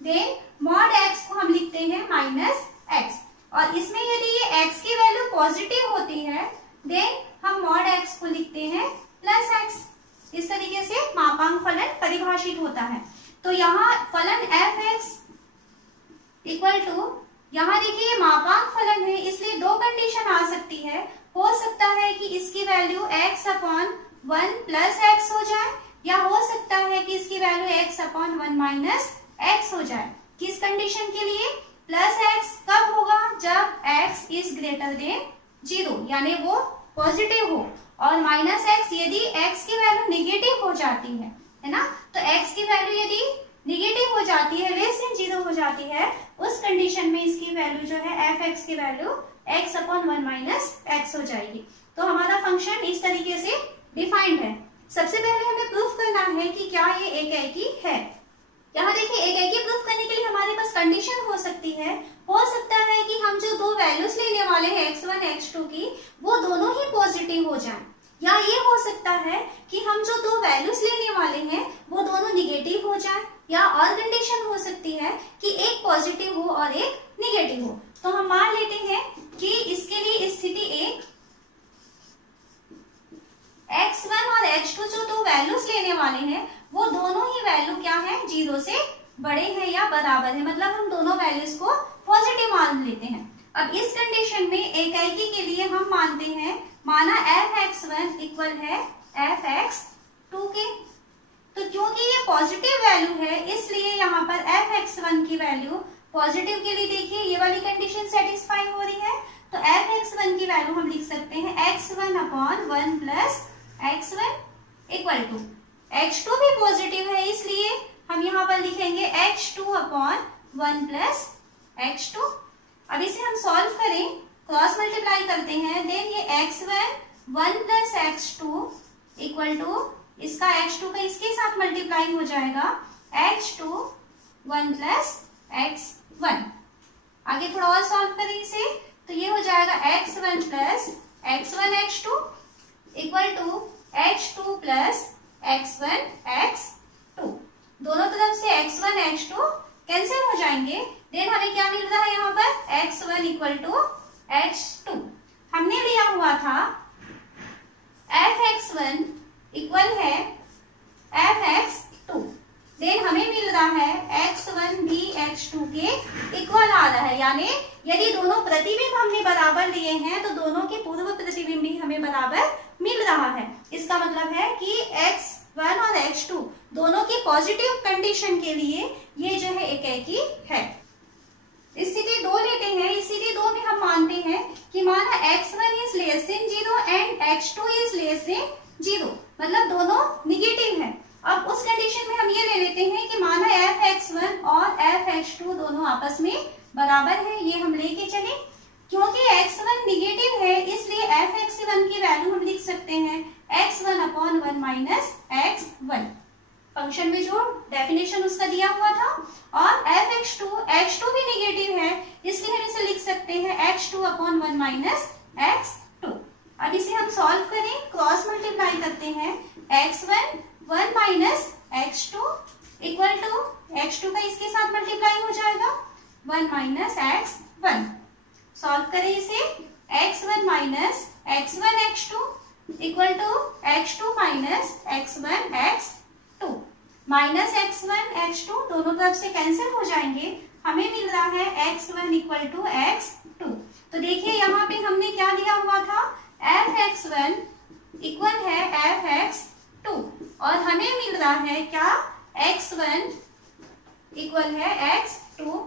देन मॉड x को हम लिखते हैं माइनस x, और इसमें यदि ये x की वैल्यू पॉजिटिव होती है देन हम मॉड x को लिखते हैं प्लस x। इस तरीके से मापांक फलन परिभाषित होता है। तो यहाँ फलन f(x) इक्वल टू, यहाँ देखिए मापांक फलन है इसलिए दो कंडीशन आ सकती है। हो सकता है कि इसकी वैल्यू x/1 प्लस x हो जाए, या हो सकता है कि इसकी वैल्यू x/1 माइनस x हो जाए। किस कंडीशन के लिए? प्लस x कब होगा? जब x इज ग्रेटर देन 0, यानी वो पॉजिटिव हो, और माइनस x यदि x की वैल्यू निगेटिव हो जाती है ना। तो x की वैल्यू यदि निगेटिव हो जाती है, लेस देन 0 हो जाती है, उस कंडीशन में इसकी वैल्यू जो है f(x) की वैल्यू x/1 माइनस x हो जाएगी। तो हमारा फंक्शन इस तरीके से डिफाइंड है। सबसे पहले हमें प्रूफ करना है कि क्या ये एकेकी है। यहाँ देखिए एकेकी प्रूफ करने के लिए हमारे पास कंडीशन हो सकती है। हो सकता है कि हम जो दो वैल्यूज लेने वाले हैं x1 x2 की, वो दोनों ही पॉजिटिव हो जाएं, या ये हो सकता है कि हम जो दो वैल्यूज लेने वाले हैं वो दोनों निगेटिव हो जाएं, या और कंडीशन हो सकती है कि एक पॉजिटिव हो और एक निगेटिव हो। तो हम मान लेते हैं कि इसके लिए स्थिति एक, x1 और x2 जो दो वैल्यूज लेने वाले हैं वो दोनों ही वैल्यू क्या है, 0 से बड़े हैं या बराबर है, मतलब हम दोनों वैल्यूज को पॉजिटिव मान लेते हैं। अब इस कंडीशन में एकेकी के लिए हम मानते हैं, माना f(x1) इक्वल है f(x2) के। तो क्योंकि ये पॉजिटिव वैल्यू है इसलिए यहाँ पर f(x1) की वैल्यू पॉजिटिव के लिए देखिए ये वाली कंडीशन सेटिस्फाई हो रही है। तो f(x1) की वैल्यू हम लिख सकते हैं x1/1 plus x1 equal to, x2 भी पॉजिटिव है इसलिए हम यहाँ पर लिखेंगे x2/1 प्लस x2। अब इसे हम सॉल्व करें, क्रॉस मल्टीप्लाई करते हैं, देन ये x1 plus x2 equal to, इसका x2 का इसके साथ मल्टीप्लाई हो जाएगा x2 1 प्लस x1। आगे थोड़ा और सॉल्व करें इसे, तो ये हो जाएगा x1 plus x1 x2 equal to x2 plus x1 x2। दोनों तरफ से x1 x2 कैंसिल हो जाएंगे, देन हमें क्या मिल रहा है यहाँ पर x1 इक्वल टू x2। हमने लिया हुआ था f(x1) इक्वल है f(x2), देन हमें मिल रहा है x1 भी x2 के इक्वल आ रहा है, यानी यदि दोनों प्रतिबिंब हमने बराबर लिए हैं तो दोनों के पूर्व प्रतिबिंब भी हमें बराबर मिल रहा है। इसका मतलब है कि x1 और x2 दोनों की पॉजिटिव कंडीशन के लिए ये जो है एकेकी है। स्थिति 2 लेते हैं। स्थिति 2 में हम मानते हैं कि माना x1 is less than 0 and x2 is less than 0, मतलब दोनों निगेटिव है। अब उस कंडीशन में हम ये ले लेते हैं कि माना f(x1) और f(x2) दोनों आपस में बराबर है, ये हम लेके चले। क्योंकि x1 निगेटिव है इसलिए f(x1) की वैल्यू हम लिख सकते हैं x1/1 माइनस x1, फंक्शन में जो डेफिनेशन उसका दिया हुआ था। और x2 भी निगेटिव है इसलिए हम इसे लिख सकते हैं x2/1 माइनस x2। अब इसे हम सॉल्व करें, क्रॉस मल्टीप्लाई करते हैं, x1 1 minus x2 equal to, x2 का इसके साथ मल्टीप्लाई हो जाएगा 1 माइनस x1। सॉल्व करें इसे, x1 minus x1 x2 equal to x2 minus x1 x2। Minus x1 x2 दोनों तरफ से कैंसिल हो जाएंगे, हमें मिल रहा है x1 इक्वल टू x2। तो देखिए यहाँ पे हमने क्या दिया हुआ था, f(x1) इक्वल है f(x2) और हमें मिल रहा है क्या, x1 इक्वल है x2।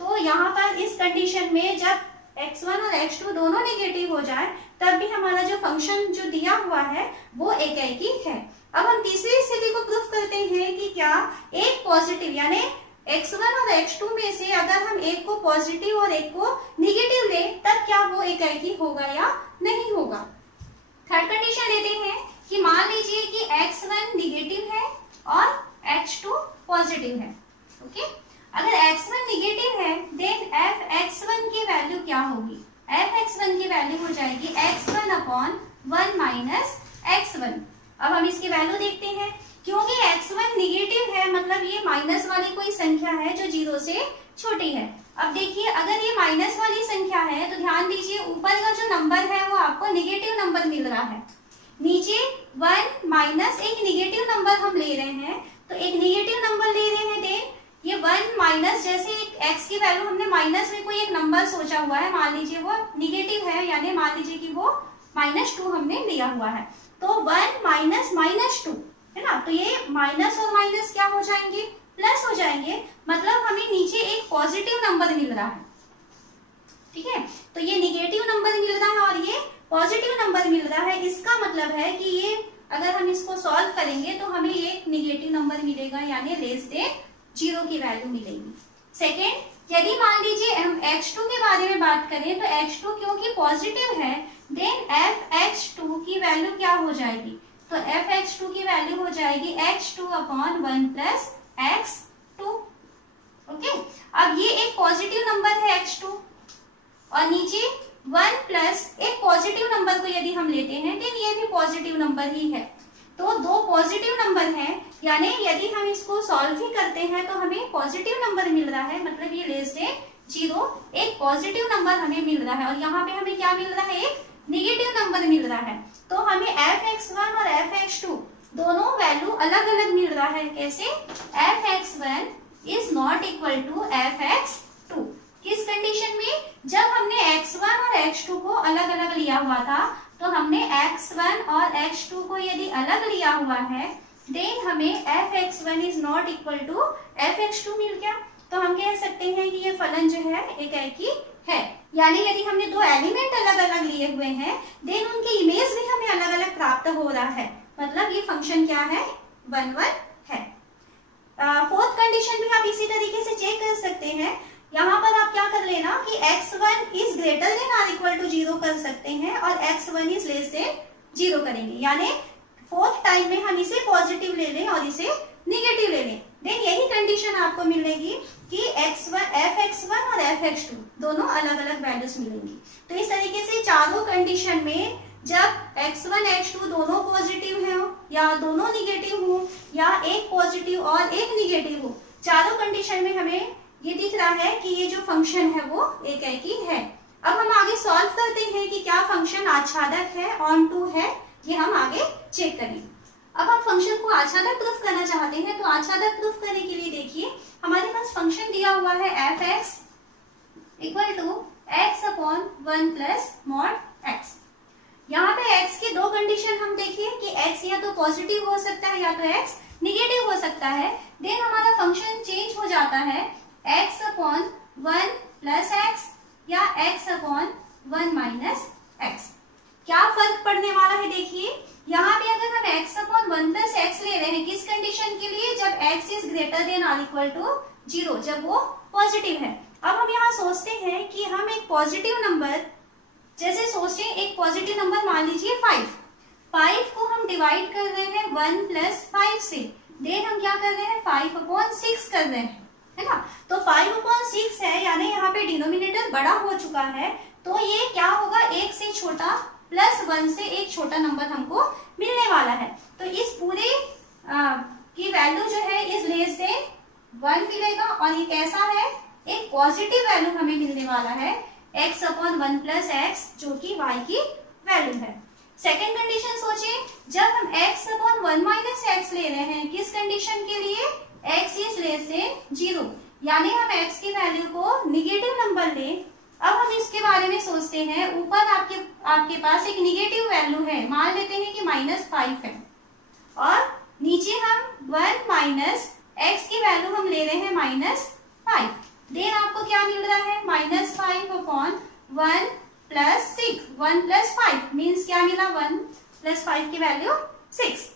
तो यहाँ पर इस कंडीशन में जब x1 और x2 दोनों नेगेटिव हो जाए तब भी हमारा जो फंक्शन जो दिया हुआ है वो एकेकी है। अब हम तीसरी स्थिति को प्रूफ करते हैं कि क्या एक पॉजिटिव, यानी x1 और x2 में से अगर हम एक को पॉजिटिव और एक को निगेटिव ले तब क्या वो एकेकी होगा या नहीं होगा। थर्ड कंडीशन लेते हैं कि मान लीजिए कि x1 निगेटिव है और x2 पॉजिटिव है। ओके। अगर x1 निगेटिव है देन f(x1) की वैल्यू क्या होगी? f(x1) की वैल्यू हो जाएगी x1 अपॉन 1 माइनस x1। अब हम इसकी वैल्यू देखते हैं। क्योंकि x1 निगेटिव है मतलब ये माइनस वाली कोई संख्या है जो 0 से छोटी है। अब देखिए अगर ये माइनस वाली संख्या है तो ध्यान दीजिए ऊपर का जो नंबर है वो आपको निगेटिव नंबर मिल रहा है, नीचे 1 माइनस एक निगेटिव नंबर हम ले रहे हैं, तो एक निगेटिव नंबर ले रहे हैं देन ये 1 माइनस जैसे एक x की वैल्यू हमने माइनस में कोई एक नंबर सोचा हुआ है, मान लीजिए वो निगेटिव है यानी मान लीजिए कि वो -2 हमने लिया हुआ है, तो 1 माइनस -2 है ना, तो ये माइनस और माइनस क्या हो जाएंगे? प्लस हो जाएंगे, मतलब हमें नीचे एक पॉजिटिव नंबर मिल रहा है। ठीक है, तो ये निगेटिव नंबर मिल रहा है और ये पॉजिटिव नंबर मिल रहा है। इसका मतलब है कि ये अगर हम इसको सॉल्व करेंगे तो हमें एक निगेटिव नंबर मिलेगा यानी <0 की वैल्यू मिलेगी। सेकेंड, यदि मान लीजिए हम x2 के बारे में बात करें तो x2 क्योंकि पॉजिटिव है देन f(x2) की वैल्यू क्या हो जाएगी? तो f(x2) की वैल्यू हो जाएगी x2 upon 1 plus x2। Okay, अब ये एक पॉजिटिव नंबर है x2 और नीचे 1 प्लस एक पॉजिटिव नंबर को यदि हम लेते हैं तो ये भी पॉजिटिव नंबर ही है, तो दो पॉजिटिव नंबर हैं यानी यदि हम इसको सॉल्व ही करते हैं तो हमें पॉजिटिव नंबर मिल रहा है, मतलब ये <0 एक पॉजिटिव नंबर हमें मिल रहा है और यहाँ पे हमें क्या मिल रहा है? एक निगेटिव नंबर मिल रहा है। तो हमें f(x1) और f(x2) दोनों वैल्यू अलग अलग मिल रहा है। कैसे? f(x1) is not equal to f(x2)। किस कंडीशन में? जब हमने x1 और x2 को अलग अलग लिया हुआ था, तो हमने x1 और x2 को यदि अलग लिया हुआ है देन हमें f(x1) is not equal to f(x2) मिल गया। तो हम कह सकते हैं कि ये फलन जो है एक ही है, यानी यदि हमने दो एलिमेंट अलग अलग लिए हुए हैं देन उनकी इमेज भी हमें अलग अलग प्राप्त हो रहा है, मतलब ये फंक्शन क्या है? 1 1 है। फोर्थ कंडीशन भी आप इसी तरीके से चेक कर सकते हैं। यहाँ पर आप क्या कर लेना कि x1 is greater than or equal to 0 कर सकते हैं और x1 इज लेस देन 0 करेंगे, यानी फोर्थ टाइम में हम इसे पॉजिटिव ले लें और इसे निगेटिव ले लें, देन यही कंडीशन आपको मिलेगी कि f(x1) और f(x2) दोनों अलग अलग वैल्यूज मिलेंगी। तो इस तरीके से चारों कंडीशन में जब x1 x2 दोनों पॉजिटिव हो या दोनों निगेटिव हो या एक पॉजिटिव और एक निगेटिव हो, चारों कंडीशन में हमें ये दिख रहा है कि ये जो फंक्शन है वो एक ही है। अब हम आगे सॉल्व करते हैं कि क्या फंक्शन आच्छादक है, ऑन टू है, ये हम आगे चेक करेंगे। अब हम फंक्शन को आच्छादक प्रूफ करना चाहते हैं, तो आच्छादक प्रूफ करने के लिए देखिए हमारे पास फंक्शन दिया हुआ है f(x) equal to x upon 1 plus mod x। यहाँ पे x की दो कंडीशन हम देखिए कि x या तो पॉजिटिव हो सकता है या तो x निगेटिव हो सकता है, देन हमारा फंक्शन चेंज हो जाता है x अपॉन 1 प्लस x या x अपॉन 1 माइनस x। क्या फर्क पड़ने वाला है? देखिए यहाँ पे अगर हम x अपॉन 1 प्लस x ले रहे हैं किस कंडीशन के लिए? जब x is greater than or equal to 0, जब वो पॉजिटिव है। अब हम यहाँ सोचते हैं कि हम एक पॉजिटिव नंबर जैसे सोचते हैं, एक पॉजिटिव नंबर मान लीजिए 5 को हम डिवाइड कर रहे हैं 1 प्लस 5 से, देन हम क्या कर रहे हैं 5 अपॉन 6 कर रहे हैं, है ना। तो 5 अपॉन 6 है यानी यहाँ पे डिनोमिनेटर बड़ा हो चुका है, तो ये क्या होगा? 1 से छोटा प्लस 1 से एक छोटा नंबर हमको मिलने वाला है। तो इस पूरे की वैल्यू जो है इस लेस देन 1 मिलेगा और ये कैसा है? एक पॉजिटिव वैल्यू हमें मिलने वाला है x अपॉन 1 प्लस एक्स, जो कि y की वैल्यू है। सेकेंड कंडीशन सोचिए, जब हम x अपॉन 1 माइनस एक्स ले रहे हैं किस कंडीशन के लिए? x इज लेस देन 0, यानी हम x की वैल्यू को निगेटिव नंबर लें। अब हम इसके बारे में सोचते हैं, ऊपर आपके पास एक निगेटिव वैल्यू है, मान लेते हैं कि -5 है और नीचे हम 1 माइनस एक्स की वैल्यू हम ले रहे हैं -5, देन आपको क्या मिल रहा है? -5 अपॉन 1 प्लस 6, 1 प्लस 5 मीन्स क्या मिला? 1 प्लस 5 की वैल्यू 6।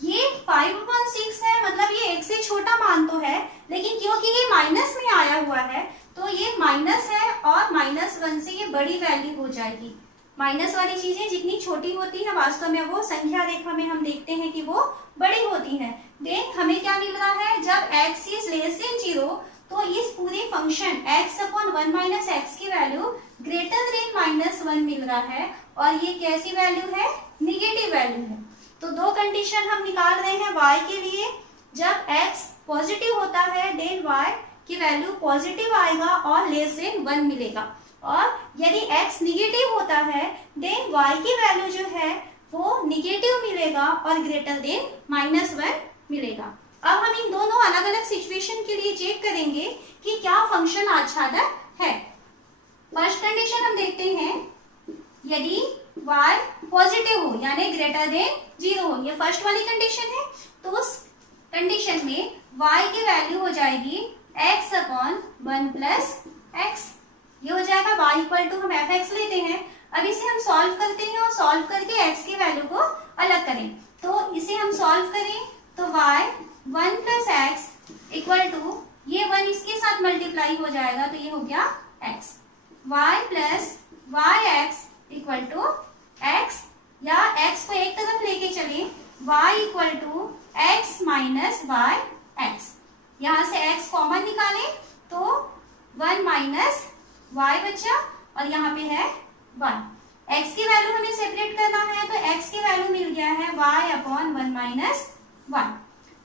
ये 5 अपॉन 6 है, मतलब ये 1 से छोटा मान तो है, लेकिन क्योंकि ये माइनस में आया हुआ है तो ये माइनस है और -1 से ये बड़ी वैल्यू हो जाएगी। माइनस वाली चीजें जितनी छोटी होती है वास्तव में वो संख्या रेखा में हम देखते हैं कि वो बड़ी होती है। देन हमें क्या मिल रहा है, जब x इज लेस देन 0 तो इस पूरे function x upon 1 minus x की वैल्यू ग्रेटर देन -1 मिल रहा है, और ये कैसी वैल्यू है, निगेटिव वैल्यू है। तो दो कंडीशन हम निकाल रहे हैं y के लिए। जब x पॉजिटिव होता है देन y की वैल्यू पॉजिटिव आएगा और लेस देन 1 मिलेगा, और यदि x निगेटिव होता है देन y की वैल्यू जो है वो निगेटिव मिलेगा और ग्रेटर देन -1 मिलेगा। अब हम इन दोनों अलग अलग सिचुएशन के लिए चेक करेंगे कि क्या फंक्शन आच्छादक है। फर्स्ट कंडीशन हम देखते हैं, यदि y पॉजिटिव हो यानी ग्रेटर देन 0 हो, ये फर्स्ट वाली कंडीशन है। तो उस कंडीशन में y की वैल्यू हो जाएगी x अपॉन 1 प्लस एक्स। ये हो जाएगा y इक्वल टू, हम fx लेते हैं। अब इसे हम सॉल्व करते हैं और सॉल्व करके x की वैल्यू को अलग करें। तो इसे हम सॉल्व करें तो y 1 plus x equal to, ये 1 इसके साथ मल्टीप्लाई हो जाएगा तो ये हो गया x। y plus y x equal to x, या x को एक तरफ लेके चले, y equal to x minus y x. यहाँ से x कॉमन निकालें तो 1 माइनस y बचा और यहाँ पे है 1। x की वैल्यू हमें सेपरेट करना है तो x की वैल्यू मिल गया है y अपॉन 1 माइनस 1।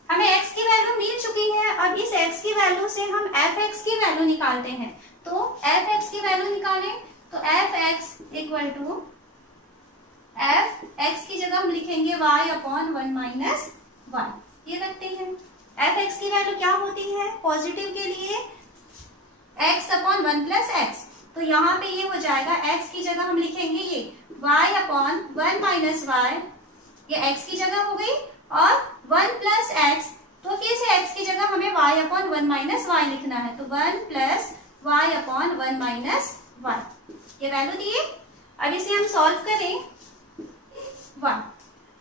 हमें x की वैल्यू मिल चुकी है। अब इस x की वैल्यू से हम fx की वैल्यू निकालते हैं। तो fx की वैल्यू निकालें तो fx इक्वल टू, fx की जगह हम लिखेंगे y अपॉन 1 माइनस 1, ये रखते हैं। fx की वैल्यू क्या होती है, पॉजिटिव के लिए x अपॉन 1 प्लस एक्स, तो यहाँ पे ये हो जाएगा x की जगह हम लिखेंगे ये y अपॉन 1 माइनस वाई, ये x की जगह हो गई, और 1 प्लस एक्स, तो फिर से x की जगह हमें y अपॉन 1 माइनस वाई लिखना है, तो 1 प्लस वाई अपॉन 1 माइनस 1, ये वैल्यू दिए। अब इसे हम सॉल्व करें, 1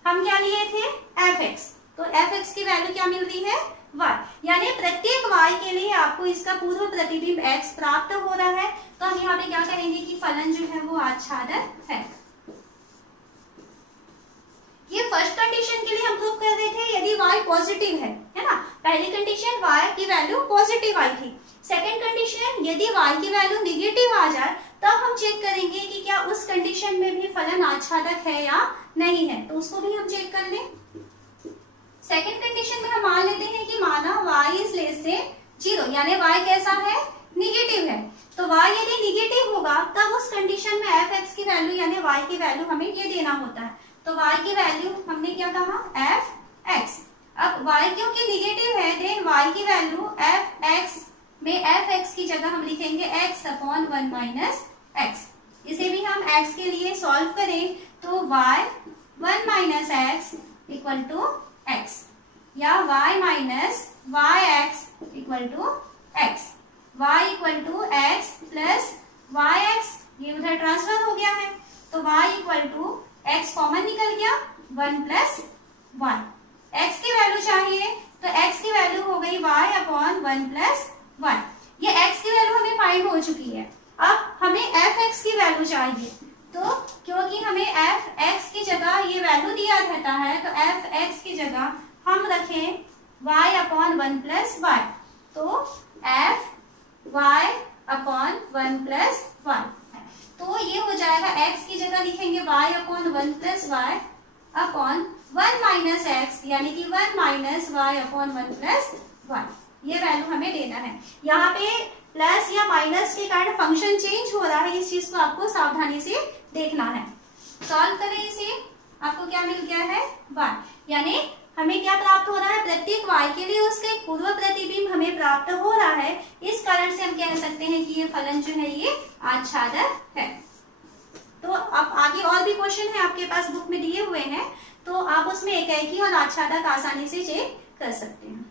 हम क्या लिए थे fx, तो fx की वैल्यू क्या मिल रही है 1, यानी प्रत्येक y के लिए आपको इसका पूर्व प्रतिबिंब x प्राप्त हो रहा है। तो हम यहाँ पे क्या कहेंगे कि फलन जो है वो आच्छादक है। ये फर्स्ट कंडीशन के लिए हम प्रूव कर रहे थे यदि y पॉजिटिव है ना। पहली कंडीशन y की वैल्यू पॉजिटिव आई थी। सेकंड कंडीशन, यदि y की वैल्यू निगेटिव आ जाए तब हम चेक करेंगे कि क्या उस कंडीशन में भी फलन आच्छादक है या नहीं है, तो उसको भी हम चेक कर लें। सेकंड कंडीशन में हम मान लेते हैं कि माना y इज लेस देन 0, यानी y कैसा है, निगेटिव है। तो y यदि निगेटिव होगा तब उस कंडीशन में fx की वैल्यू यानी y की वैल्यू हमें ये देना होता है। तो y की वैल्यू हमने क्या कहा, fx। अब y क्योंकि निगेटिव है देन y की वैल्यू fx में fx की जगह हम लिखेंगे x अपॉन 1 माइनस एक्स। इसे भी हम x के लिए सॉल्व करें तो y 1 minus x equal to x, या y minus y x equal to x, y equal to x plus y x, ये उधर ट्रांसफर हो गया है तो y equal to x common निकल गया 1 प्लस 1। x की वैल्यू चाहिए तो x की वैल्यू हो गई y अपॉन 1 प्लस 1। ये x की वैल्यू हमें फाइंड हो चुकी है। अब हमें fx की वैल्यू चाहिए, तो क्योंकि हमें fx की जगह ये वैल्यू दिया रहता है तो fx की जगह हम रखें y अपॉन 1 प्लस y, तो f y अपॉन 1 प्लस 1, तो ये हो जाएगा x की जगह लिखेंगे y upon 1 plus y upon 1 minus x, यानी कि 1 माइनस y अपॉन 1 प्लस 1, ये वैल्यू हमें लेना है। यहाँ पे प्लस या माइनस के कारण फंक्शन चेंज हो रहा है, इस चीज को आपको सावधानी से देखना है। सॉल्व करें इसे, आपको क्या मिल गया है 1, यानी हमें क्या प्राप्त हो रहा है, प्रत्येक y के लिए उसका एक पूर्व प्रतिबिंब हमें प्राप्त हो रहा है। इस कारण से हम कह सकते हैं कि ये फलन जो है ये आच्छादक है। तो अब आगे और भी क्वेश्चन है आपके पास बुक में दिए हुए हैं, तो आप उसमें एकाएकी और आच्छादक आसानी से चेक कर सकते हैं।